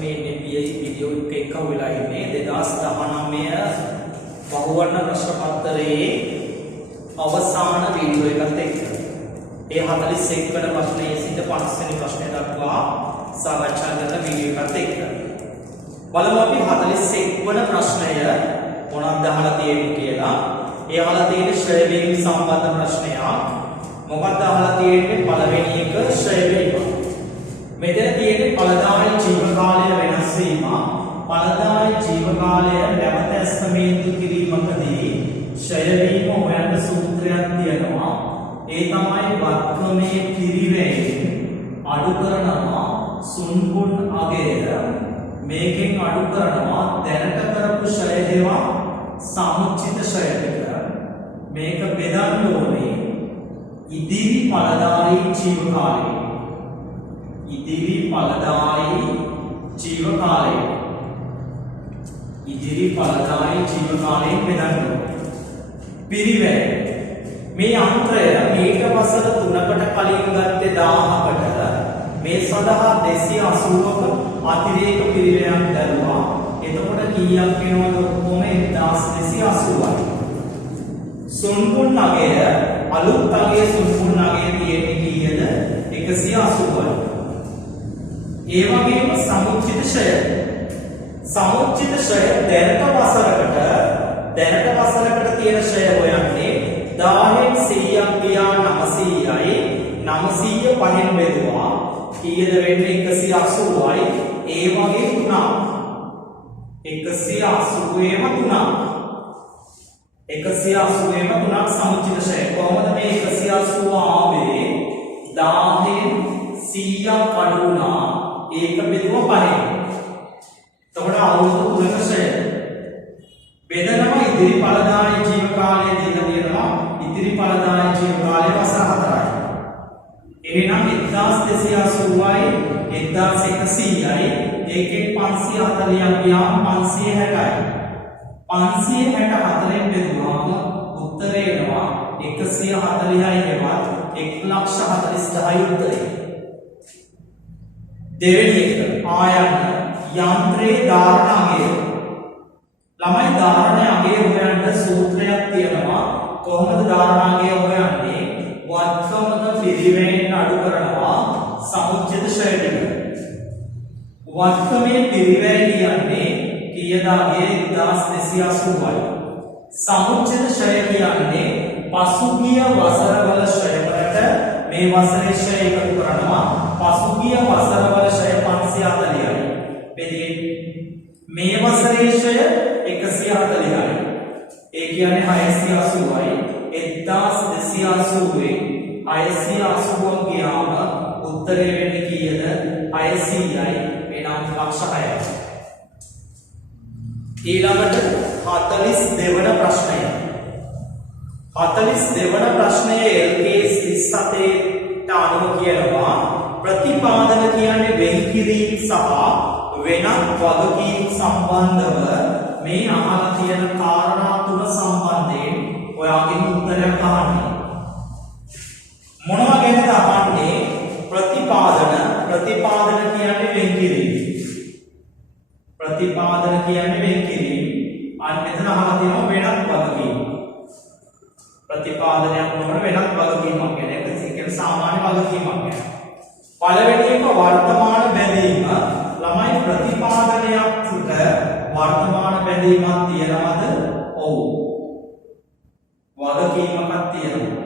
මේ වීඩියෝ එකක වෙලා ඉන්නේ 2019 බහුවර්ණ ප්‍රශ්න පත්‍රයේ අවසාන වීඩියෝ එකත් එක්ක. ඒ 41 වෙනි ප්‍රශ්නයේ සිට 50 වෙනි ප්‍රශ්නය දක්වා සාකච්ඡා කරන වීඩියෝ එකත් එක්ක. බලමු අපි 41 වෙනි ප්‍රශ්නය මොනවද අහලා තියෙන්නේ කියලා. ඒ අහලා තියෙන්නේ ශ්‍රය වීම සම්බන්ධ ප්‍රශ්නයක්. මොකක්ද අහලා තියෙන්නේ? පළවෙනි එක ශ්‍රය වීම. මෙතන තියෙන්නේ ඵලදායී ජීව කාලය වෙනස් වීම. ඵලදායී ජීව කාලය නැවත ඇස්තමේන්තු කිරීමකදී ශ්‍රය වීම හොයන සූත්‍රයක් තියෙනවා. ඒ තමයි වක්‍රමේ පිරිවැයෙන් අඩු කරනවා සුන්බුන් අගය, මේකෙන් අඩු කරනවා දැනට කරපු ශ්‍රය හේවා සමුච්චිත ශ්‍රය ටික. මේක බෙදන්න ඕනේ ඉදිරි ඵලදායී ජීව කාලය. ඉදිරි ඵලදායී ජීව කාලය. ඉදිරි ඵලදායී ජීව කාලයෙන් බෙදන්න ඕනේ. පිරිවැය මේ අන්තරය මීටර වසර 3කට කලින් ගත්තේ 1000කට මේ සඳහා 280ක අතිරේක පිරිවැයක් දරුවා. එතකොට කීයක් වෙනවද? කොහොම 1280යි. සුන්බුන් අගය අලුත් අගයේ සුන්බුන් අගයේ තියෙන්නේ කීයද? 180යි. ඒ වගේම සමුච්චිත ශ්‍රය. සමුච්චිත ශ්‍රය දැනට වසරකට තියෙන ශ්‍රය හොයන්නේ 10න් 100ක් ගියා 900යි. 900 පහෙන් බෙදුවා කීයද වෙන්නේ? 180යි. ඒ වගේ තුනක් 180ේම තුනක් සමුච්චිත ශ්‍රය. කොහොමද මේ 180 ආවේ? 10න් 100ක් අඩු වුණා. ඒක බෙදුව පහෙන්. එතකොට අවුරුදු 3ක ශ්‍රය. බෙදනවා ඉදිරි ඵලදායී ජීව කාලය දීලා තියෙනවා. ඉදිරි ඵලදායී ජීව කාලය වසර 4යි. එහෙනම් 1280යි 1100යි. ඒකෙන් 540ක් ගියාම 560යි. 564න් බෙදුවාම උත්තරය එනවා 140යි හෙවත් 1,40,000යි උත්තරේ. දෙවෙනි එක ආයන්න යන්ත්‍රයේ ධාරණ අගය. ළමයි ධාරණ අගය හොයන්න සූත්‍රයක් තියෙනවා. කොහොමද ධාරණ අගය හොයන්නේ? වක්‍රමක පිරිවැයෙන් අඩු කරනවා සමුච්චිත ශ්‍රය ටික. වක්‍රමේ පිරිවැය කියන්නේ කීයද? අගය 1280යි. සමුච්චිත ශ්‍රය කියන්නේ පසුගිය වසරවල ශ්‍රය වලට මේ වසරේ ශ්‍රය එකතු කරනවා. පසුගිය වසරවල ශ්‍රය 540යි. මේ වසරේ ශ්‍රය 140යි. ඒ කියන්නේ 680යි. 1280ෙන් 680ක් ගියාම උත්තරේ වෙන්නේ කීයද? 600යි. එනම් 6යි. ඊළඟට 42 වන ප්‍රශ්නය. 42 වන ප්‍රශ්නයේ LKS 27ට අනුව කියනවා ප්‍රතිපාදන කියන්නේ වෙන්කිරීම සහ වෙනත් වගකීම් සම්බන්ධව මේ අහලා තියෙන කාරණා තුන සම්බන්ධයෙන් ඔයාගෙන් උත්තරයක් අහන්න. මොනවා ගැනද අහන්නේ? ප්‍රතිපාදන කියන්නේ වෙන්කිරීම. ප්‍රතිපාදන කියන්නේ වෙන්කිරීම. අන්න මෙතන අහලා තියෙනවා වෙනත් වගකීම්. ප්‍රතිපාදනයක් නොවන වෙනත් වගකීමක් ගැන. ඒක කියන්නේ සාමාන්‍ය වගකීමක් ගැන. පළවෙනි එක වර්තමාන බැඳීම. ළමයි ප්‍රතිපාදනයක් තුට වර්තමාන බැඳීමක් තියනවද? ඔව්. වගකීමක් තියෙනවා.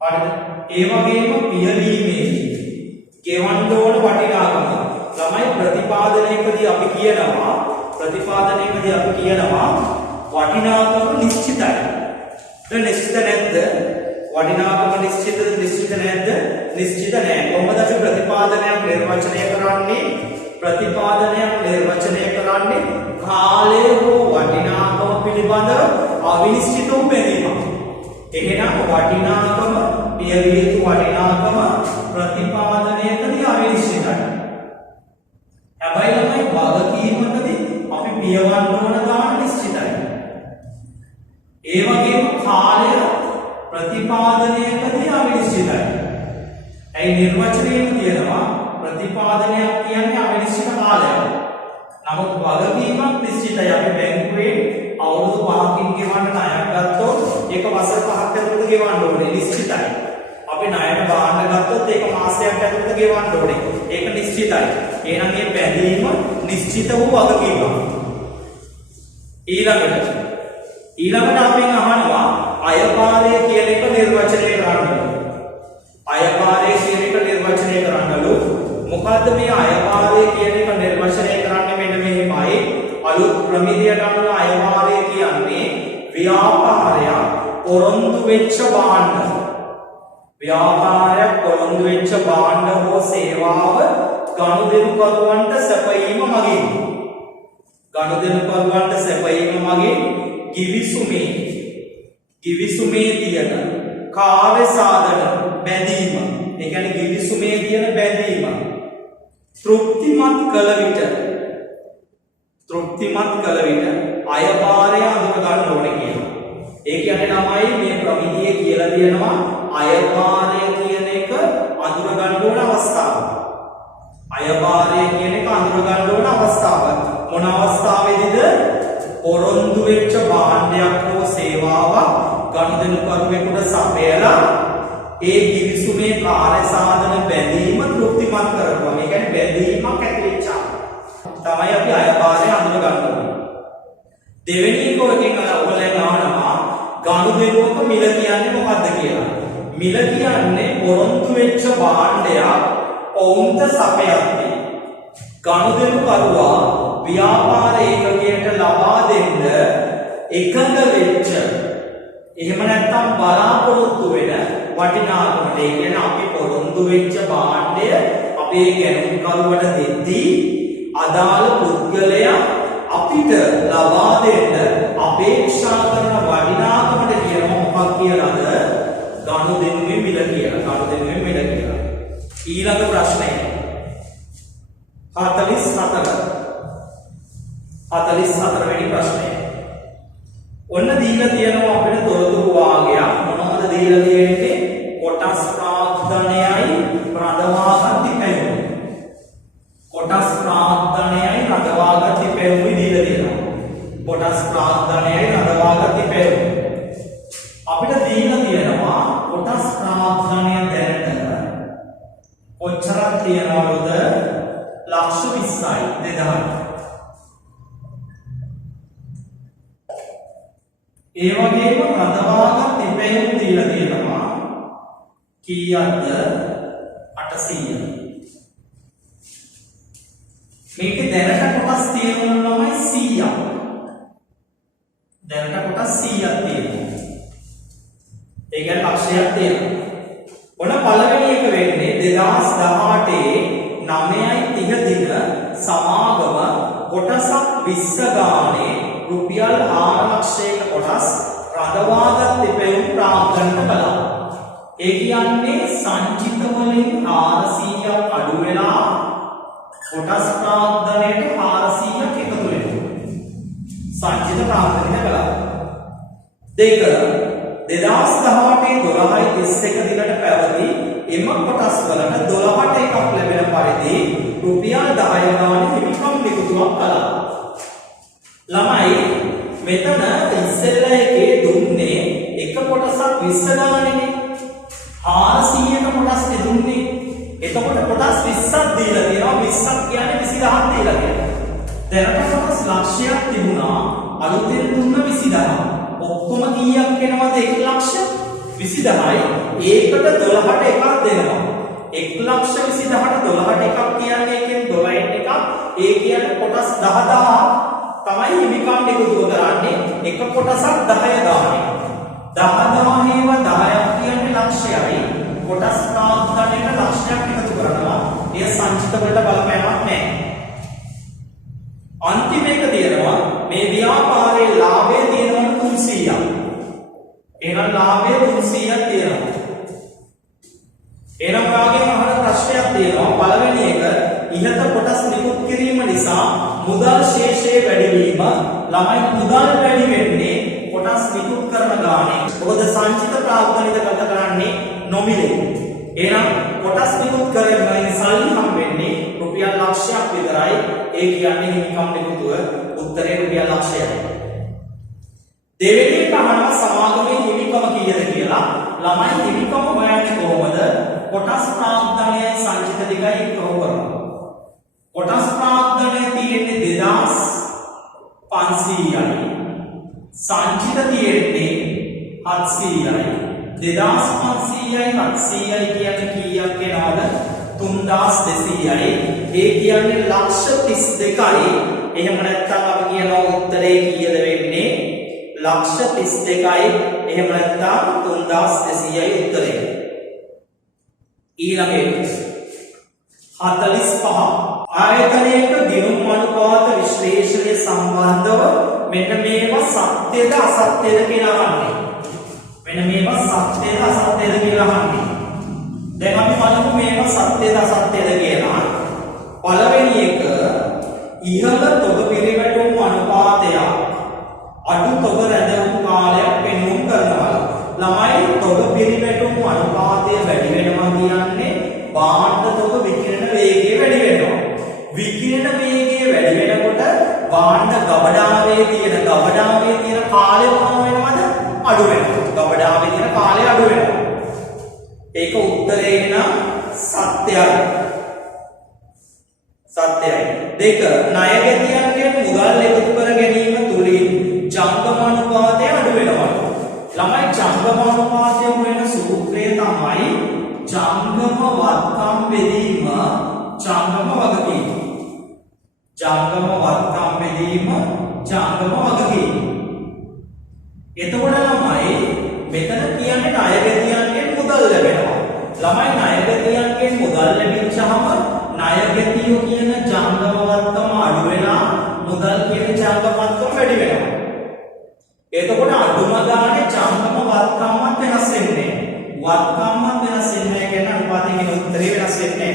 හරිද? ඒ වගේම පියවීමේදී ගෙවන්න ඕන වටිනාකම. ළමයි ප්‍රතිපාදනයකදී අපි කියනවා වටිනාකම නිශ්චිතයි. නිශ්චිත නැද්ද? වටිනාකම නිශ්චිතද? නිශ්චිත නැද්ද? නිශ්චිත නැහැ. කොහොමද අපි ප්‍රතිපාදනයක් නිර්වචනය කරන්නේ? කාලය හෝ වටිනාකම පිළිබඳව අවිනිශ්චිත වූ බැඳීමක්. එහෙනම් වටිනාකම, පියවිය යුතු වටිනාකම ප්‍රතිපාදනයකදී අවිනිශ්චිතයි. හැබැයි ළමයි වගකීමකදී අපි පියවන්න ඕන ගාන නිශ්චිතයි. ඒ වගේම කාලය ප්‍රතිපාදනයකදී අවිනිශ්චිතයි. ඇයි නිර්වචනයේම කියනවා ප්‍රතිපාදනයක් කියන්නේ අනිශ්චිත කාලයක්. නමුත් වගකීමක් නිශ්චිතයි. අපි බැංකුවේ අවුරුදු 5කින් ගෙවන්න ණයක් ගත්තොත් ඒක වසර 5ක් ඇතුළත ගෙවන්න ඕනේ නිශ්චිතයි. අපි ණයට බාන්න ගත්තොත් ඒක මාසයක් ඇතුළත ගෙවන්න ඕනේ. ඒක නිශ්චිතයි. එහෙනම් මේ බැඳීම නිශ්චිත වූ වගකීමක්. ඊළඟට අපෙන් අහනවා අයපාරය කියන එක නිර්වචනය කරන්න. අයපාරය කියන එක නිර්වචනය කරන්නලු. මොකද්ද මේ අයපාරය කියන එක නිර්වචනය කරන්නේ? මෙන්න මෙහෙමයි. අලුත් ප්‍රමිතියට අනුව අයපාරය කියන්නේ ව්‍යාපාරයක් පොරොන්දු වෙච්ච භාණ්ඩ. ව්‍යාපාරයක් පොරොන්දු වෙච්ච භාණ්ඩ හෝ සේවාව ගනුදෙනුකරුවන්ට සැපයීම මගින්. ගනුදෙනුකරුවන්ට සැපයීම මගින් ගිවිසුමේ තියෙන කාර්ය සාධන බැඳීම. ඒ කියන්නේ ගිවිසුමේ තියෙන බැඳීම තෘප්තිමත් කළ විට අයපාරය අඳුර ගන්න ඕනේ කියනවා. ඒ කියන්නේ තමයි මේ ප්‍රමිතියේ කියලා තියෙනවා අයපාරය කියන එක අඳුර ගන්න ඕන අවස්ථාව. අයපාරය කියන එක අඳුර ගන්න ඕන අවස්ථාව. මොන අවස්ථාවේදීද? පොරොන්දු වෙච්ච භාණ්ඩයක් හෝ සේවාවක් ගනුදෙනුකරුවෙකුට සපයලා ඒ ගිවිසුමේ කාර්ය සාධන බැඳීම තෘප්තිමත් කරනවා. මේ කියන්නේ බැඳීමක් ඇති වෙච්චා තමයි අපි අයපාරය අඳුර ගන්න ඕනේ. දෙවෙනි එකකින් ඔයගොල්ලන් අහනවා ගනුදෙනුවක මිල කියන්නේ මොකක්ද කියලා. මිල කියන්නේ පොරොන්දු වෙච්ච භාණ්ඩයක් ඔවුන්ට සපයන්නේ. ගනුදෙනුකරුවා ව්‍යාපාර ඒකකයට ලබා දෙන්න එකඟ වෙච්ච, එහෙම නැත්නම් බලාපොරොත්තු වෙන වටිනාකමට. ඒ කියන්නේ අපි පොරොන්දු වෙච්ච භාණ්ඩය අපේ ගනුදෙනුකරුවට දෙද්දී අදාළ පුද්ගලයා අපිට ලබා දෙන්න අපේක්ෂා කරන වටිනාකමට කියනවා මොකක් කියලාද? ගනුදෙනුවේ මිල කියලා. ගනුදෙනුවේ මිල කියලා. ඊළඟ ප්‍රශ්නය 44 වෙනි ප්‍රශ්නය. ඔන්න දීලා තියෙනවා අපිට තොරතුරු වාගයක්. මොනවද දීලා තියෙන්නේ? කොටස් ප්‍රාග්ධනයයි රඳවාගත් පැවුම. කොටස් ප්‍රාග්ධනයයි රඳවාගත් පැවුම දීලා තියෙනවා. කොටස් ප්‍රාග්ධනයයි රඳවාගත් පැවුම. අපිට දීලා තියෙනවා කොටස් ප්‍රාග්ධනය දැනට කොච්චරක් තියනවද? ලක්ෂ 20යි 2000. ඒ වගේම රඳවාගත් ඉපැයුම් දීලා තියෙනවා කීයක්ද? 800. මේකේ දැනට කොටස් තියෙනවා තමයි 100ක්. දැනට කොටස් 100ක් තියෙනවා. ඒ කියන්නේ ලක්ෂයක් තියෙනවා. ඔන්න පළවෙනි එක වෙන්නේ 2018 9:30 දින සමාගම කොටසක් 20 ගානේ රුපියල් 4 ලක්ෂයක කොටස් රඳවාගත් ඉපැයුම් ප්‍රාග්ධනට කළා. ඒ කියන්නේ සංචිත වලින් 400ක් අඩු වෙලා කොටස් ප්‍රාග්ධනයට 400ක් එකතු වෙනවා. සංචිත ප්‍රාග්ධනය කළා. දෙක 2018 12:31 දිනට පැවති එම කොටස් වලට 12ට එකක් ලැබෙන පරිදි රුපියල් 10 ගානේ හිමිකම් නිකුතුවක් කළා. ළමයි මෙතන ඉස්සෙල්ලා එකේ දුන්නේ එක කොටසක් 20 ගානේනේ. 400ක කොටස් දුන්නේ. එතකොට කොටස් 20ක් දීලා තියෙනවා. 20ක් කියන්නේ 20000ක් දීලා තියෙනවා. දැනට කොටස් ලක්ෂයක් තිබුණා. අලුතෙන් දුන්න 20000. ඔක්කොම කීයක් එනවද? 1 ලක්ෂ 20000යි. ඒකට 12ට එකක් දෙනවා. 1,20,000ට 12ට එකක් කියන්නේ එකෙන් 12න් එකක්. ඒ කියන්නේ කොටස් 10000 තමයි හිමිකම් නිකුතුව කරන්නේ. එක කොටසක් 10 ගානේ. 10,000ේව 10ක් කියන්නේ ලක්ෂයයි. කොටස් ප්‍රාග්ධනයට ලක්ෂයක් එකතු කරනවා. එය සංචිත වලට බලපෑමක් නැහැ. අන්තිම එක තියෙනවා මේ ව්‍යාපාරයේ ලාභය තියෙනවා 300ක්. එහෙනම් ලාභය 300ක් තියෙනවා. එහෙනම් ඔයාගෙන් අහන ප්‍රශ්නයක් තියෙනවා. පළවෙනි එක ඉහත කොටස් නිකුත් කිරීම නිසා මුදල් ශේෂයේ වැඩිවීම. ළමයි මුදල් වැඩි වෙන්නේ කොටස් නිකුත් කරන ගානේ. මොකද සංචිත ප්‍රාග්ධනිත ගත කරන්නේ නොමිලේ. එහෙනම් කොටස් නිකුත් කරන සල්ලි හම් වෙන්නේ ඒ කියන්නේ හිමිකම් නිකුතුව උත්තරේ රුපියල් ලක්ෂයයි. දෙවෙනි ප්‍රමාණව සමාගමේ හිමිකම කීයද කියලා. ළමයි හිමිකම හොයන්නේ කොහොමද? කොටස් ප්‍රාග්ධනය සංචිත දෙකයි එකව කරනවා. කොටස් ප්‍රාග්ධනය තියෙන්නේ 2500යි. සංචිත තියෙන්නේ 700යි. 2500යි 700යි කියන්නේ කීයක් වෙනවද? 3200යි. ඒ කියන්නේ ලක්ෂ 32යි. එහෙම නැත්නම් අපි කියනවා උත්තරේ කීයද වෙන්නේ? ලක්ෂ 32යි. එහෙම නැත්නම් 3200යි උත්තරේ. ඊළඟ එක 45 ආයතනයක දිනුම් අනුපාත විශ්ලේෂණය සම්බන්ධව මෙන්න මේවා සත්‍යද අසත්‍යද කියලා අහන්නේ. මෙන්න මේවා සත්‍යද අසත්‍යද කියලා අහන්නේ. දැන් අපි බලමු මේවා සත්‍යද අසත්‍යද කියලා. පළවෙනි එක ඉහළ තොග පිරිවැටුම් අනුපාතයක් අඩු තොග රැඳවුම් කාලයක් පෙන්වුම් කරනවා. ළමයි තොග පිරිවැටුම් අනුපාතය වැඩි වෙනවා කියන්නේ භාණ්ඩ තොග විකිරණ වේගය වැඩි වෙනවා. විකිරණ වේගය වැඩි වෙනකොට භාණ්ඩ ගබඩාවේ තියෙන කාලය මොනවා වෙනවද? අඩු වෙනවා. ගබඩාවේ තියෙන කාලය අඩු වෙනවා. ඒක උත්තරේ නම් සත්‍යයි. සත්‍යයි. දෙක ණය ගැතියන්ගෙන් මුදල් එකතු කර ගැනීම තුලින් ජංගම අනුපාතය අඩු වෙනවා. ළමයි ජංගම අනුපාතය වෙන සූත්‍රය තමයි ජංගම වත්කම් බෙදීම ජංගම වගකීම. ජංගම වත්කම් බෙදීම ජංගම වගකීම. එතකොට ළමයි මෙතන කියන්නේ ණය ගැතියන්ගෙන් මුදල් ලැබෙනවා. ළමයි ණය ගැතියන්ගෙන් මුදල් ලැබිච්චාම ණය ගැතියෝ කියන ජංගම වත්කම අඩු වෙනවා. මුදල් කියන ජංගම වත්කම වැඩි වෙනවා. එතකොට අඩුම ගානේ ජංගම වත්කම්වත් වෙනස් වෙන්නේ. වත්කම්වත් වෙනස් වෙන්නේ කියන අනුපාතයේ උත්තරේ වෙනස් වෙන්නේ.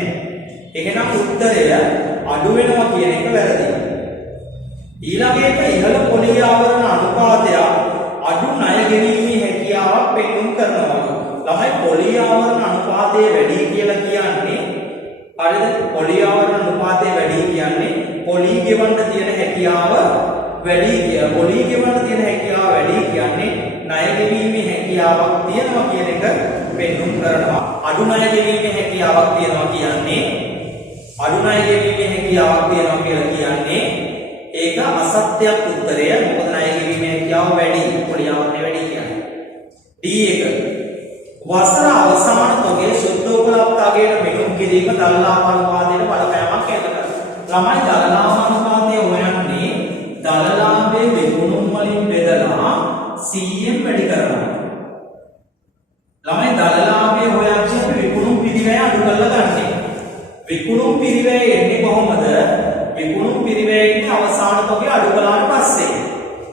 එහෙනම් උත්තරය අඩු වෙනවා කියන එක වැරදි. ඊළඟ එක ඉහළ පොළේ ආවරණ අනුපාතය අඩු ණය ගෙවීමේ හැකියාවක් පෙන්වුම් කරනවා. ළමයි පොළේ ආවරණ අනුපාතය වැඩි කියලා කියන්නේ හරිද? පොළේ ආවරණ අනුපාතය වැඩි කියන්නේ පොළී ගෙවන්න තියෙන හැකියාව වැඩි කියලා. පොළී ගෙවන්න තියෙන හැකියාව වැඩි කියන්නේ ණය ගෙවීමේ හැකියාවක් තියෙනවා කියන එක පෙන්වුම් කරනවා. අඩු ණය ගෙවීමේ හැකියාවක් තියෙනවා කියන්නේ කියලා කියන්නේ ඒක අසත්‍යයක් උත්තරය. මොකද ණය ගෙවීමේ හැකියාව වැඩි, පොළී ආවරණය වැඩි කියන්නේ. D එක වසර අවසාන තොගේ සුද්ධ උපලබ්ධතාවයට මෙනුම් කිරීම දළලාභ අනුපාතයට බලපෑමක් ඇත. ළමයි දළලාභ අනුපාතය හොයන්නේ දළලාභයේ විකුණුම් වලින් බෙදලා 100න් වැඩි කරනවා. ළමයි දළලාභයේ හොයන්නේ විකුණුම් පිරිවැය අඩු කරලා ගන්න. විකුණුම් පිරිවැය එන්නේ කොහොමද? විකුණුම් පිරිවැය ඉන්නේ අවසාන තොගේ අඩු කළාට පස්සේ.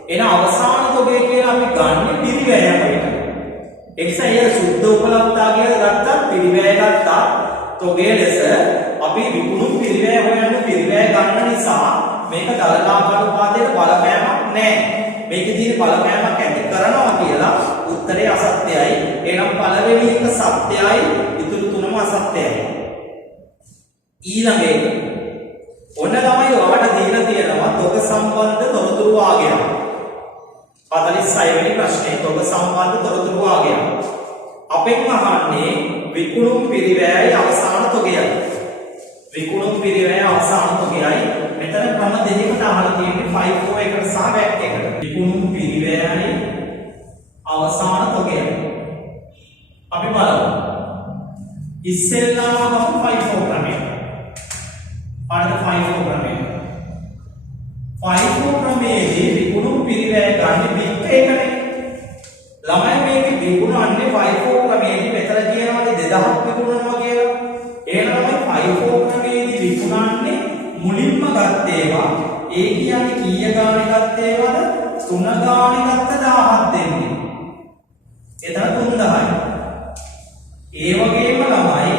එන අවසාන තොගේ කියලා අපි ගන්න පිරිවැය අපිට. ඒ නිසා ඒ සුද්ධ උපලබ්ධතා කියලා ගත්තත් පිරිවැය ගත්තත් තොගේ ලෙස අපි විකුණුම් පිරිවැය හොයන්න පිරිවැය ගන්න නිසා මේක දළලාභ අනුපාතයට බලපෑමක් නැහැ. මේකේ තියෙන බලපෑමක් ඇති කරනවා කියලා උත්තරේ අසත්‍යයි. එහෙනම් පළවෙනි එක සත්‍යයි, ඉතුරු තුනම අසත්‍යයි. ඊළඟ එක ඔන්න තමයි ඔයාලට දීලා තියෙනවා තොග සම්බන්ධ තොරතුරු වාගයක්. 46 වෙනි ප්‍රශ්නේ තොග සම්බන්ධ තොරතුරු වාගයක්. අපෙන් අහන්නේ විකුණුම් පිරිවැයයි අවසාන තොගයයි. විකුණුම් පිරිවැය අවසාන තොගයයි. මෙතන ක්‍රම දෙකකට අහලා තියෙන්නේ 5 එකට සහ back එකට. විකුණුම් පිරිවැයයි අවසාන තොගයයි. අපි බලමු. ඉස්සෙල්ලාම අපි 5 ක්‍රමය. පාඩම 5 ක්‍රමය. 5 ක්‍රමයේදී විකුණුම් පිරිවැය ගන්න බිත් එකනේ. ළමයි මේකේ විකුණන්නේ 5 ක්‍රමයේදී මෙතන කියනවානේ 2000ක් විකුණනවා කියලා. එහෙනම් 5 ක්‍රමයේදී විකුණන්නේ මුලින්ම ගත්ත ඒවා. ඒ කියන්නේ කීය ගානේ ගත්ත ඒවාද? 3 ගානේ ගත්ත 1000ක් දෙන්නේ. එතන 3000යි. ඒ වගේම ළමයි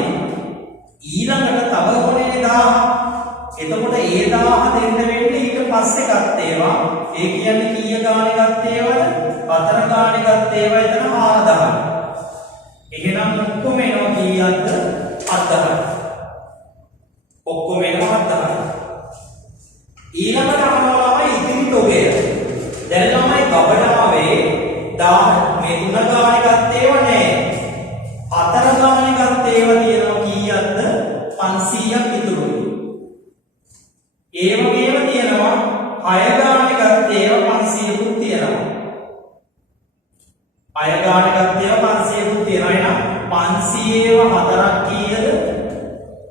ඊළඟට තව ඕනේ 1000. එතකොට ඒ 1000 දෙන්න වෙන්නේ ඊට පස්සේ ගත්ත ඒවා. ඒ කියන්නේ කීය ගානේ ගත්ත ඒවාද? 4 ගානේ ගත්ත ඒවා එතන 4000යි. එහෙනම් ඔක්කොම එනවා කීයක්ද? 7000යි. ඔක්කොම එනවා 7000යි. ඊළඟට අහනවා ළමයි ඉතිරි තොගය. දැන් ළමයි ගබඩාවේ මේ 3 ගානේ ගත්තේව නෑ. 4 ගානේ ගත්තේව තියෙනවා කීයක්ද? 500ක් ඉතුරුයි. ඒ වගේම තියෙනවා 6 ගානේ ගත්තේව 500කුත් තියෙනවා. 6 ගානේ ගත්තේව 500කුත් තියෙනවා. එහෙනම් 500ව 4ක් කීයද?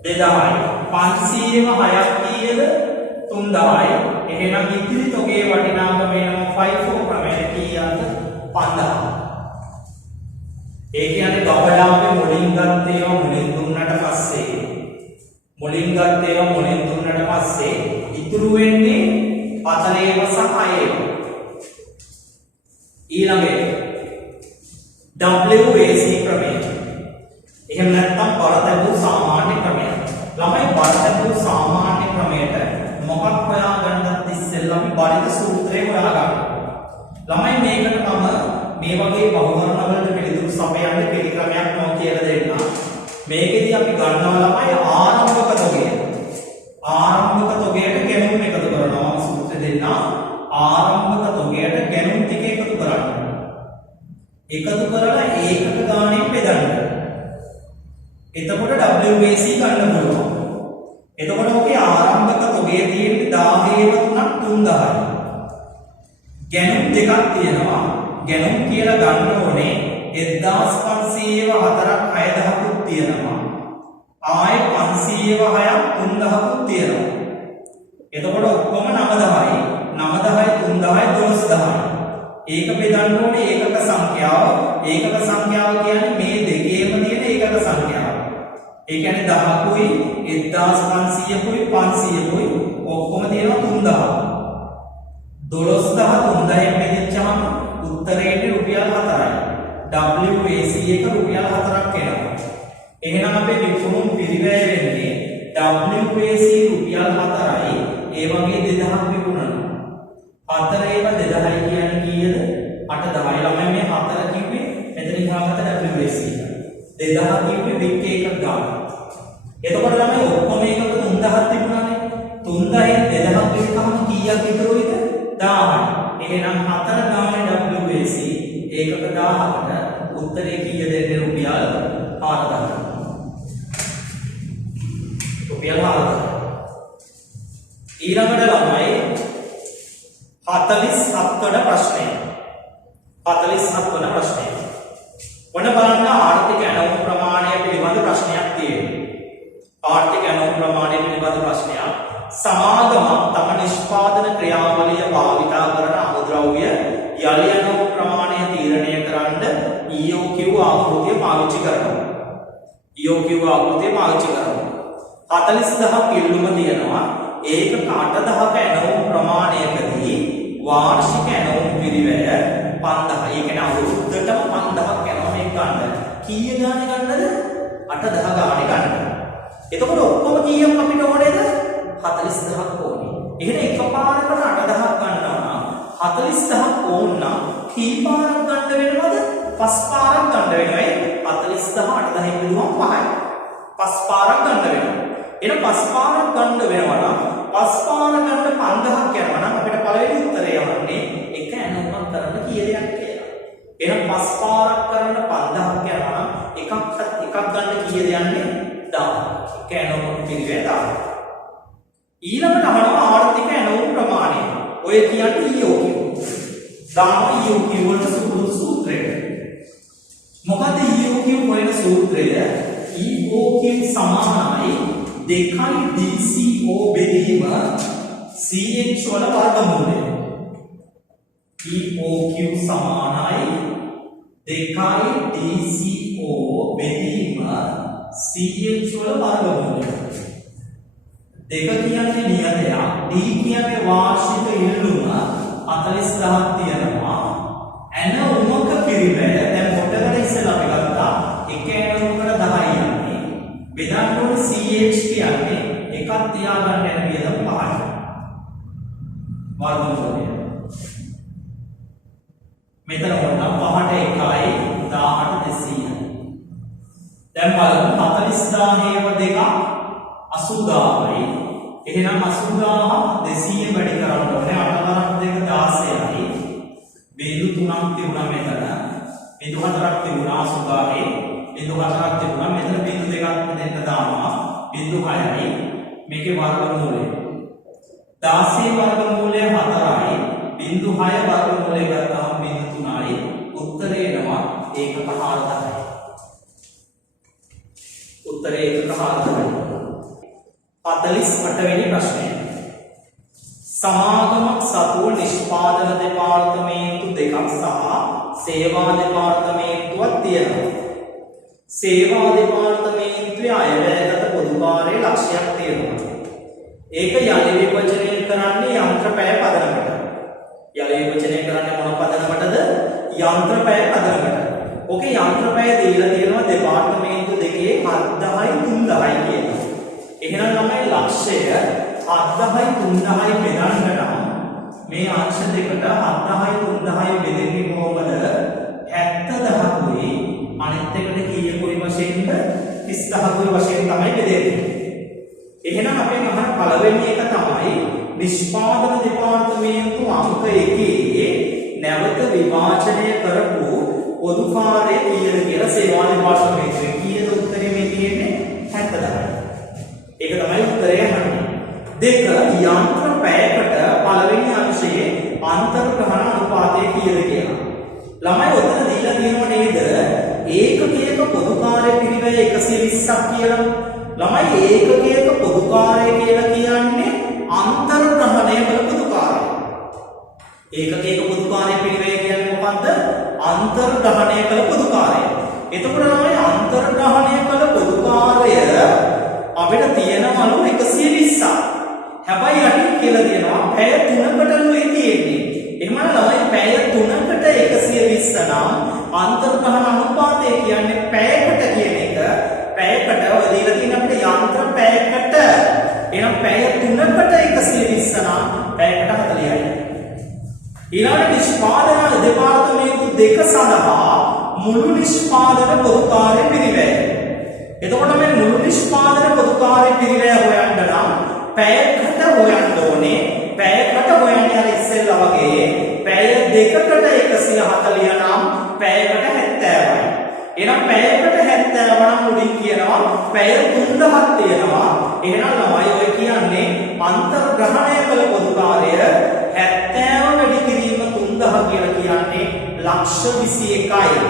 2000යි. 500ව 6ක් කීයද? 3000යි. එහෙනම් ඉතිරි තොගේ වටිනාකම වෙනවා 54 ක්‍රමයට කීයක්ද? 5000. ඒ කියන්නේ ගබඩාවේ මුලින් ගත්ත ඒවා මුලින් දුන්නට පස්සේ ඉතුරු වෙන්නේ 40 සහ 6. ඊළඟට WAC ක්‍රමය. එහෙම නැත්නම් බරතැබූ සාමාන්‍ය ක්‍රමය. ළමයි බරතැබූ සාමාන්‍ය ක්‍රමයට මොකක් හොයාගන්නත් ඉස්සෙල්ලා අපි බරිත සූත්‍රය හොයාගන්න. ළමයි මේකට මම මේ වගේ බහුවර්ණ වලට පිළිතුරු සපයන්න පිළික්‍රමයක් මම කියලා දෙන්නම්. මේකෙදි අපි ගන්නවා ළමයි ආරම්භක තොගය. ආරම්භක තොගයට ගැණුම් එකතු කරනවා. මම සූත්‍රය දෙන්නම්. ආරම්භක තොගයට ගැණුම් ටික එකතු කරන්න. එකතු කරලා ඒකක ගාණයෙන් බෙදන්න. එතකොට WAC ගන්න පුළුවන්. එතකොට ඔකේ ආරම්භක තොගයේ තියෙන්නේ 1000 3ක් 3000යි. ගැණුම් දෙකක් තියෙනවා. ගැණුම් කියලා ගන්න ඕනේ 1500ව 4ක් 6000කුත් තියෙනවා. ආයේ 500ව 6ක් 3000කුත් තියෙනවා. එතකොට ඔක්කොම 9000යි. 9000යි 3000යි 12000යි. ඒක බෙදන්න ඕනේ ඒකක සංඛ්‍යාව. ඒකක සංඛ්‍යාව කියන්නේ මේ දෙකේම තියෙන ඒකක සංඛ්‍යාව. ඒ කියන්නේ 10කුයි 1500කුයි 500කුයි ඔක්කොම තියෙනවා 3000. 12000 3000න් බෙදෙච්චාම උත්තරේ රුපියල් 4යි. WAC එක රුපියල් 4ක් එනවා. එහෙනම් අපේ විකුණුම් පිරිවැය වෙන්නේ WAC රුපියල් 4යි. ඒ වගේ 2000ක් විකුණනවා. 4 ඒව 2000යි කියන්නේ කීයද? 8000යි. ළමයි මේ 4 කිව්වේ මෙතනින් හාගත WAC එක. 2000 කිව්වේ වික් එකක් ගන්න. එතකොට ළමයි ඔක්කොම එකතු 3000ක් තිබුණානේ. 3000න් 2000ක් විකුණාම කීයක් ඉතුරුයිද? 1000යි. එහෙනම් 4 ගානේ WAC ඒකක 1000කට උත්තරේ කීයද එන්නේ? රුපියල් 4000. රුපියල් 4000. ඊළඟට ළමයි 47 වන ප්‍රශ්නය. 47 වන ප්‍රශ්නය. ඔන්න බලන්න ආර්ථික ඇණවුම් ප්‍රමාණය පිළිබඳ ප්‍රශ්නයක් තියෙනවා. ආර්ථික ඇණවුම් ප්‍රමාණය පිළිබඳ ප්‍රශ්නයක්. සමාගමක් තම නිෂ්පාදන ක්‍රියාවලිය භාවිතා කරන අමුද්‍රව්‍ය යලි ඇණවුම් ප්‍රමාණය තීරණය කරන්න EOQ ආකෘතිය පාවිච්චි කරනවා. EOQ ආකෘතිය පාවිච්චි කරනවා. 40000ක් ඉල්ලුම තියෙනවා. ඒක 8000ක ඇණවුම් ප්‍රමාණයකදී වාර්ෂික ඇණවුම් පිරිවැය 5000. ඒ කියන්නේ අවුරුද්දටම 5000ක් යනවා මේක ගන්න. කීය ගානේ ගන්නද? 8000 ගානේ ගන්න. එතකොට ඔක්කොම කීයක් අපිට ඕනේද? 40000ක් ඕනේ. එහෙනම් එකපාරකට 8000ක් ගන්නවා නම් 40000ක් ඕන නම් කී පාරක් ගන්න වෙනවද? 5 පාරක් ගන්න වෙනවා. 40000 8000න් බෙදුවම 5යි. 5 පාරක් ගන්න වෙනවා. එහෙනම් 5 පාරක් ගන්න වෙනවා නම් 5 පාර ගන්න 5000ක් යනවා නම් අපිට පළවෙනි උත්තරය යවන්නේ එක ඇණවුමක් කරන්න කීයක් කියලා. එහෙනම් 5 පාරක් කරන්න 5000ක් යනවා නම් එකක් ගන්න කීයද යන්නේ? 1000. එක ඇණවුමක් පිළිවෙල 1000. ඊළඟට අහනවා ආර්ථික ඇණවුම් ප්‍රමාණය. ඔය කියන්නේ EOQ. දාන EOQ වලට සුදුසු සූත්‍රය. මොකද EOQ හොයන සූත්‍රය? EOQ සමානයි 2යි DCO බෙදීම CH වල වර්ගමූලය. EOQ සමානයි 2යි DCO බෙදීම CH වල වර්ගමූලය. 2 කියන්නේ නියතයක්, D කියන්නේ වාර්ෂික ඉල්ලුම 40000ක් තියෙනවා. ඇණවුමක පිරිවැය දැන් පොඩකට ඉස්සෙල්ලා අපි ගත්තා එක ඇණවුමකට 10යි යන්නේ. බෙදන්න ඕනේ CH කියන්නේ එකක් තියාගන්න යන වියදම 5යි. වර්ගමූලය. මෙතන ඕන 5ට 1යි 1000ට 200යි. දැන් බලමු 40000ව දෙකක් 80000යි එහෙනම් 80000 200 වැඩි කරන්න ඕනේ. 8 2 16යි. බිංදු 3ක් තිබුණා මෙතන. බිංදු 4ක් තිබුණා 80000. බිංදු 4ක් තිබුණා මෙතන බිංදු 2ක් මෙතෙන්ට දානවා. බිංදු 6යි. මේකේ වර්ගමූලය 16 වර්ගමූලය 4යි. බිංදු 6 වර්ගමූලය ගත්තාම බිංදු 3යි. උත්තරේ එනවා 1.4යි. උත්තරේ 1.4යි. 48 වෙනි ප්‍රශ්නය. සමාගමක් සතුව නිෂ්පාදන දෙපාර්තමේන්තු දෙකක් සහ සේවා දෙපාර්තමේන්තුවක් තියෙනවා. සේවා දෙපාර්තමේන්තුවේ අයවැයගත පොදු කාර්ය ලක්ෂයක් තියෙනවා. ඒක යලි විභජනය කරන්නේ යන්ත්‍ර පැය පදනමකට. යලි විභජනය කරන්නේ මොන පදනමකටද? යන්ත්‍ර පැය පදනමකට. ඔකේ යන්ත්‍ර පැය දීලා තියෙනවා දෙපාර්තමේන්තු දෙකේ 7000යි 3000යි කියලා. එහෙනම් ළමයි ලක්ෂය 7000යි 3000යි බෙදන්න නම් මේ අංශ දෙකට 7000යි 3000යි බෙදෙන්නේ කොහොමද? 70000කුයි අනිත් එකට කීයකුයි වශයෙන්ද? 30000කුයි වශයෙන් තමයි බෙදෙන්නේ. එහෙනම් අපෙන් අහන පළවෙනි එක තමයි නිෂ්පාදන දෙපාර්තමේන්තු අංක 1 නැවත විභාජනය කරපු පොදු කාර්ය කීයද කියලා සේවා දෙපාර්තමේන්තුවේ කීයද උත්තරේ මේ තියෙන්නේ? 70000යි. ඒක තමයි උත්තරය අහන්නේ. දෙක යන්ත්‍ර පැයකට පළවෙනි අංශයේ අන්තර්ග්‍රහණ අනුපාතය කීයද කියලා. ළමයි ඔතන දීලා තියෙනව නේද? ඒකකයක පොදු කාර්ය පිරිවැය 120ක් කියලා. ළමයි ඒකකයක පොදු කාර්ය කියලා කියන්නේ අන්තර්ග්‍රහණය කළ පොදු කාර්යය. ඒකකයක පොදු කාර්ය පිරිවැය කියන්නේ මොකද්ද? අන්තර්ග්‍රහණය කළ පොදු කාර්යය. එතකොට ළමයි අන්තර්ග්‍රහණය කළ පොදු කාර්යය අපිට තියෙනවලු 120ක්. හැබැයි යටි කියලා තියෙනවා පැය 3කටලුයි තියෙන්නේ. එහෙනම් ළමයි පැය 3කට 120 නම් අන්තර්ග්‍රහණ අනුපාතය කියන්නේ පැයකට කියන එක. පැයකට ඔය දීලා තියෙන අපිට යන්ත්‍ර පැයකට. එහෙනම් පැය 3කට 120 නම් පැයකට 40යි. ඊළඟ නිෂ්පාදන දෙපාර්තමේන්තු දෙක සඳහා මුළු නිෂ්පාදන පොදු කාර්ය පිරිවැය. එතකොට මේ මුළු නිෂ්පාදන පොදු කාර්ය පිරිවැය හොයන්න නම් පැයකට හොයන්න ඕනේ. පැයකට හොයන්නේ අර ඉස්සෙල්ලා වගේ පැය දෙකකට 140 නම් පැයකට 70යි. එහෙනම් පැයකට 70 නම් මුලින් කියනවා පැය 3000ක් තියෙනවා. එහෙනම් ළමයි ඔය කියන්නේ අන්තර්ග්‍රහණය කළ පොදු කාර්ය 70 වැඩි කිරීම 3000 කියලා කියන්නේ ලක්ෂ 21යි.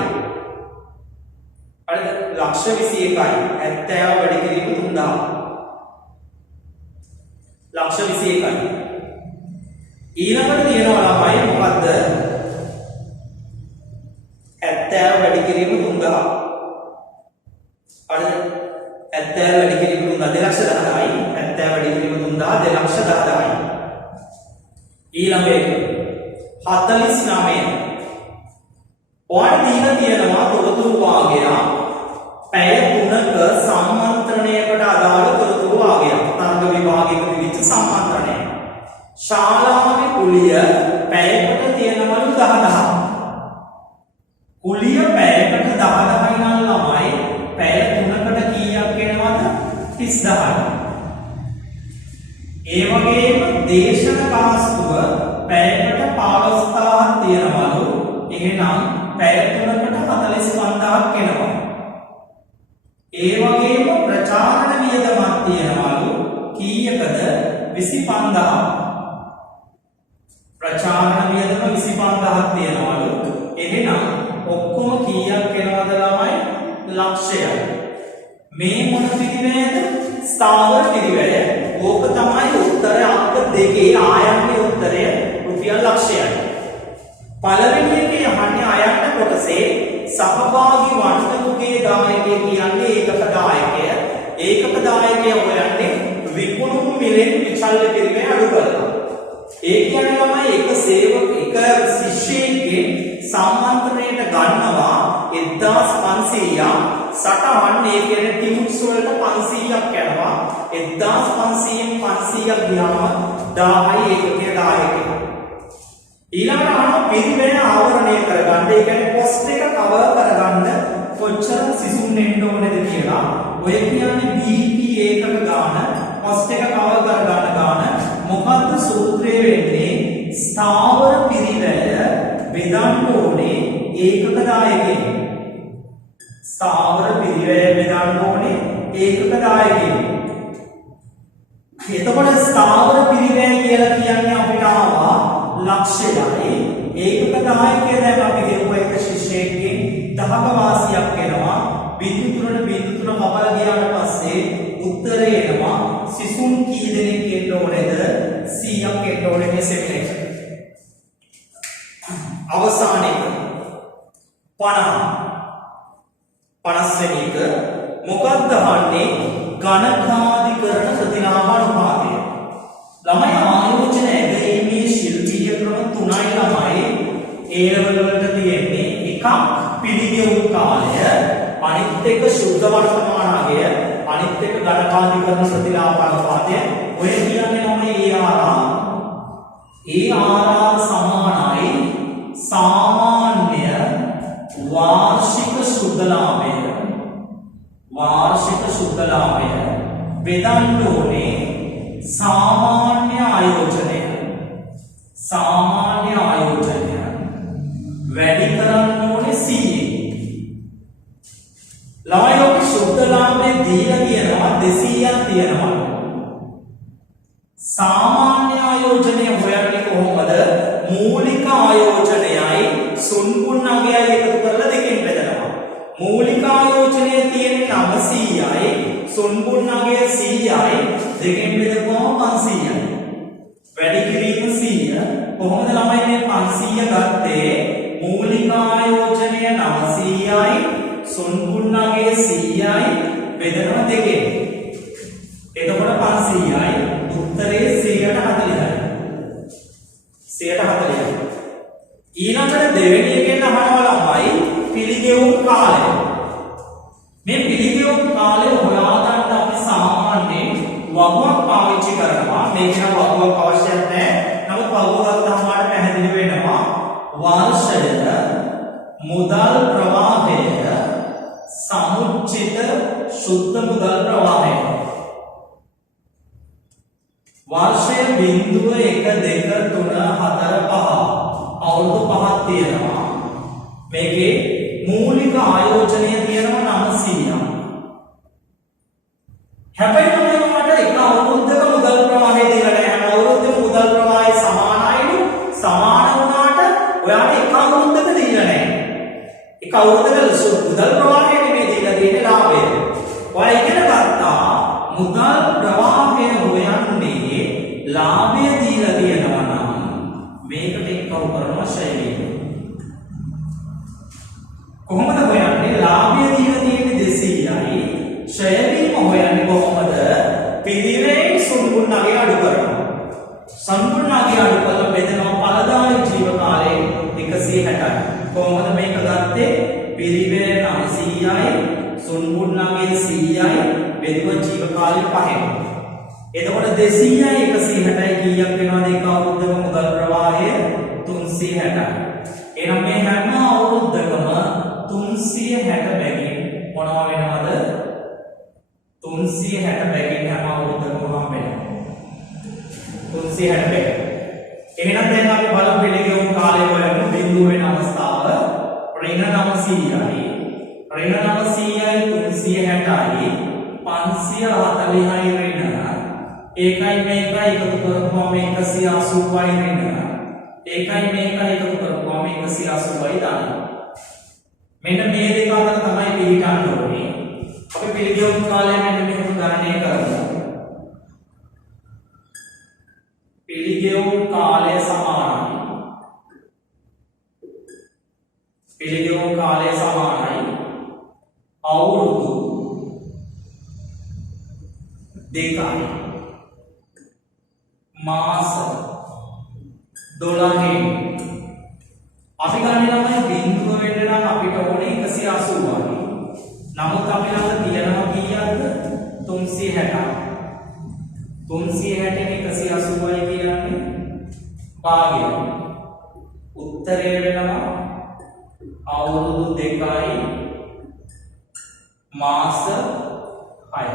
හරිද? ලක්ෂ 21යි. 70 වැඩි කිරීම 3000. ලක්ෂ 21යි. ඊළඟට තියෙනවා ළමයි මොකද්ද? 70 වැඩි කිරීම 3000. හරිද? 70 වැඩි කිරීම 3000 2,10,000යි. 70 වැඩි කිරීම 3000 2,10,000යි. ඊළඟ එක 49. ඔයාලට දීලා තියෙනවා තොරතුරු වාගයක් පැය 3ක සම්මන්ත්‍රණයකට අදාළ තොරතුරු වාගයක්. තරග විභාගයක විවිධ සම්මන්ත්‍රණය. ශාලාවේ කුලිය පැයකට තියෙනවලු 10,000. කුලිය පැයකට 10,000යි නම් ළමයි පැය 3කට කීයක් එනවද? 30000යි. ඒ වගේම දේශන කාස්තුව පැයකට 15,000ක් තියෙනවලු. එහෙනම් පැය 3කට 45,000ක් එනවා. ඒ වගේම ප්‍රචාරණ වියදමක් තියෙනවලු කීයකද? 25,000. ප්‍රචාරණ වියදම 25,000ක් තියෙනවලු. එහෙනම් ඔක්කොම කීයක් එනවද ළමයි? ලක්ෂයයි. මේ මොන පිරිවැයද? ස්ථාවර පිරිවැය. ඕක තමයි උත්තරය අංක 2 ආයතනයේ උත්තරය රුපියල් ලක්ෂයයි. පළවෙනි එකේ අහන්නේ ආයතන කොටසේ සහභාගී වන්නතුගේ දායකය කියන්නේ ඒකක දායකය. ඒකක දායකය හොයන්නේ විකුණුම් මිලෙන් විචල්්‍ය පිරිවැය අඩු කරලා. ඒ කියන්නේ ළමයි එක සේවක එක ශිෂ්‍යයෙක්ගේ සම්මන්ත්‍රණයට ගන්නවා 1500ක් සටහන්. ඒ කියන්නේ ටියුට්ස් වලට 500ක් යනවා. 1500න් 500ක් ගියාම 1000යි ඒකකයේ දායකය. ඊළඟට අහන පිරිවැය ආවරණය කරගන්න. ඒ කියන්නේ පොස්ට් එක කවර් කරගන්න කොච්චර සිසුන් එන්න ඕනේද කියලා. ඔය කියන්නේ BP ඒකක ගාන පොස්ට් එක කවර් කරගන්න මොකද්ද සූත්‍රය වෙන්නේ? ස්ථාවර පිරිවැය බෙදන්න ඕනේ ඒකක දායකයෙන්. ස්ථාවර පිරිවැය බෙදන්න ඕනේ ඒකක දායකයෙන්. එතකොට ස්ථාවර පිරිවැය කියලා කියන්නේ අපිට ආවා ලක්ෂයයි. ඒකක දායකය දැන් අපි ගෙවුවා එක ශිෂ්‍යයෙක්ගෙන් 10ක වාසියක් එනවා. බිංදු තුනට බිංදු තුන කපලා ගියාට පස්සේ උත්තරේ එනවා සිසුන් කී දෙනෙක් එන්න ඕනේද? 100ක් එන්න ඕනේ මේ සෙට් එක. අවසාන එක 50 වෙනි එක මොකක්ද අහන්නේ? ගණකාධිකරණ ප්‍රතිලාභ අනුපාතය. ළමයි ආයෝජන ඇගීමේ ශිල්පීය ක්‍රම 3යි ළමයි A level වලට තියෙන්නේ. එකක් පිළිගෙවුම් කාලය, අනිත් එක ශුද්ධ වර්තමාන අගය, අනිත් එක ගණකාධිකරණ ප්‍රතිලාභ අනුපාතය. ඔය කියන්නේ ළමයි ARR සමානයි सामान्य वार्षिक शुद्ध लाभය. वार्षिक शुद्ध लाभය බෙදන්න ඕනේ सामान्य ආයෝජනය. सामान्य ආයෝජනය වැඩි කරන්න ඕනේ 100. ළමයි ඔක शुद्ध लाभය දීලා තියෙනවා 200ක් තියෙනවා. सामान्य ආයෝජනය හොයන්නේ කොහොමද? මූලික ආයෝජනයයි සුන්බුන් අගයයි එකතු කරලා දෙකෙන් බෙදනවා. මූලික ආයෝජනය තියෙන්නේ 900යි, සුන්බුන් අගය 100යි, දෙකෙන් බෙදපුවම 500යි. වැඩි කිරීම 100. කොහොමද ළමයි මේ 500 ගත්තේ? මූලික ආයෝජනය 900යි, සුන්බුන් අගය 100යි, බෙදනවා දෙකෙන්. එතකොට 500යි. උත්තරේ 140යි. 140යි. ඊළඟට දෙවෙනි එකෙන් අහනවා ළමයි පිළිගෙවුම් කාලය. මේ පිළිගෙවුම් කාලය හොයාගන්න අපි සාමාන්‍යයෙන් වගුවක් පාවිච්චි කරනවා. මේක නම් වගුවක් අවශ්‍ය නැහැ. නමුත් වගුව ගත්තාම මාට පැහැදිලි වෙනවා. වර්ෂය, මුදල් ප්‍රවාහය, සමුච්චිත සුද්ධ මුදල් ප්‍රවාහය. वर्षය 0 1 2 3 4 5 අවුරුදු 5ක් තියෙනවා. මේකේ මූලික ආයෝජනය තියෙනවා 900ක්. හැබැයි මට එක අවුරුද්දක මුදල් ප්‍රවාහය දීලා නැහැ. හැම අවුරුද්දෙම මුදල් ප්‍රවාහය සමානයිලු. සමාන වුණාට ඔයාලට එක අවුරුද්දක දීලා නැහැ. එක අවුරුද්දක මුදල් ප්‍රවාහය නෙමෙයි දීලා තියෙන්නේ ලාභය. ඔයා ඉගෙන ගත්තා මුදල් ප්‍රවාහය හොයන්නේ ලාභය දීලා තියෙනවා නම් මේකට එක්කව කරනවා ශෛලිය. කොහොමද හොයන්නේ? ලාභය දීලා තියෙන්නේ 200යි. ශෛලියම හොයන්නේ කොහොමද? පිළිවෙලින් සම්පූර්ණ අගය අඩු කරනවා. සම්පූර්ණ අගය අඩු කරලා බෙදනවා ඵලදායී ජීව කාලය 160යි. කොහොමද මේක ගත්තේ? පිළිවෙල 900යි, සම්පූර්ණ අගය 100යි, බෙදුව ජීව කාලය 5යි. එතකොට 200යි 160යි කීයක් වෙනවද? එක අවුරුද්දක මුදල් ප්‍රවාහය 360යි. එහෙනම් මේ හැම අවුරුද්දකම 360 බැගින් මොනවා වෙනවද? 360 බැගින් හැම අවුරුද්දකම හම්බ වෙනවා. 360 බැගින්. එහෙනම් දැන් අපි බලමු පිළිගෙවුම් කාලය බලමු. බිඳුව වෙන අවස්ථාව ඍණ 900යි. ඍණ 900යි 360යි 540යි ඍණ. ඒකයි මේකයි එකතු කරපුවම 180යි ඍණ. ඒකයි මේකයි එකතු කරපුවම 180යි දානවා. මෙන්න මේ දෙක අතර තමයි පිළිගන්න ඕනේ. අපි පිළිගෙවුම් කාලය මෙන්න මෙහෙම ගණනය කරමු. පිළිගෙවුම් කාලය සමානයි. පිළිගෙවුම් කාලය සමානයි අවුරුදු 2යි. මාස 12න්. අපි ගන්න ළමයි බිඳුව වෙන්න නම් අපිට ඕනේ 180යි. නමුත් අපි ළඟ තියෙනවා කීයක්ද? 360ක්. 360න් 180යි කියන්නේ භාගය. උත්තරය වෙනවා අවුරුදු 2යි මාස 6යි.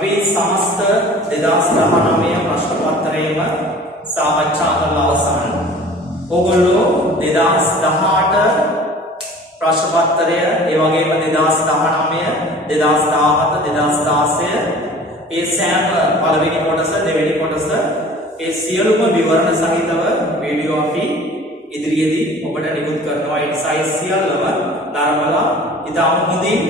අපි සමස්ත 2019 ප්‍රශ්න පත්‍රයේම සාකච්ඡා කරලා අවසන්. ඕගොල්ලෝ 2018 ප්‍රශ්න පත්‍රය, ඒ වගේම 2019, 2017, 2016 ඒ සෑම පළවෙනි කොටස, දෙවෙනි කොටස ඒ සියලුම විවරණ සහිතව වීඩියෝ අපි ඉදිරියේදී ඔබට නිකුත් කරනවා. ඒ නිසා ඒ සියල්ලම නරඹලා ඉතාම හොඳින්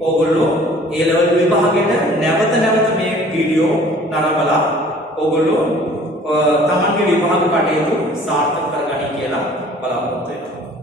ඕගොල්ලෝ ඒ ලෙවල් විභාගෙට නැවත මේ වීඩියෝ නරඹලා ඕගොල්ලෝ තමන්ගේ විභාග කටයුතු සාර්ථක කරගනි කියලා බලාපොරොත්තු වෙනවා.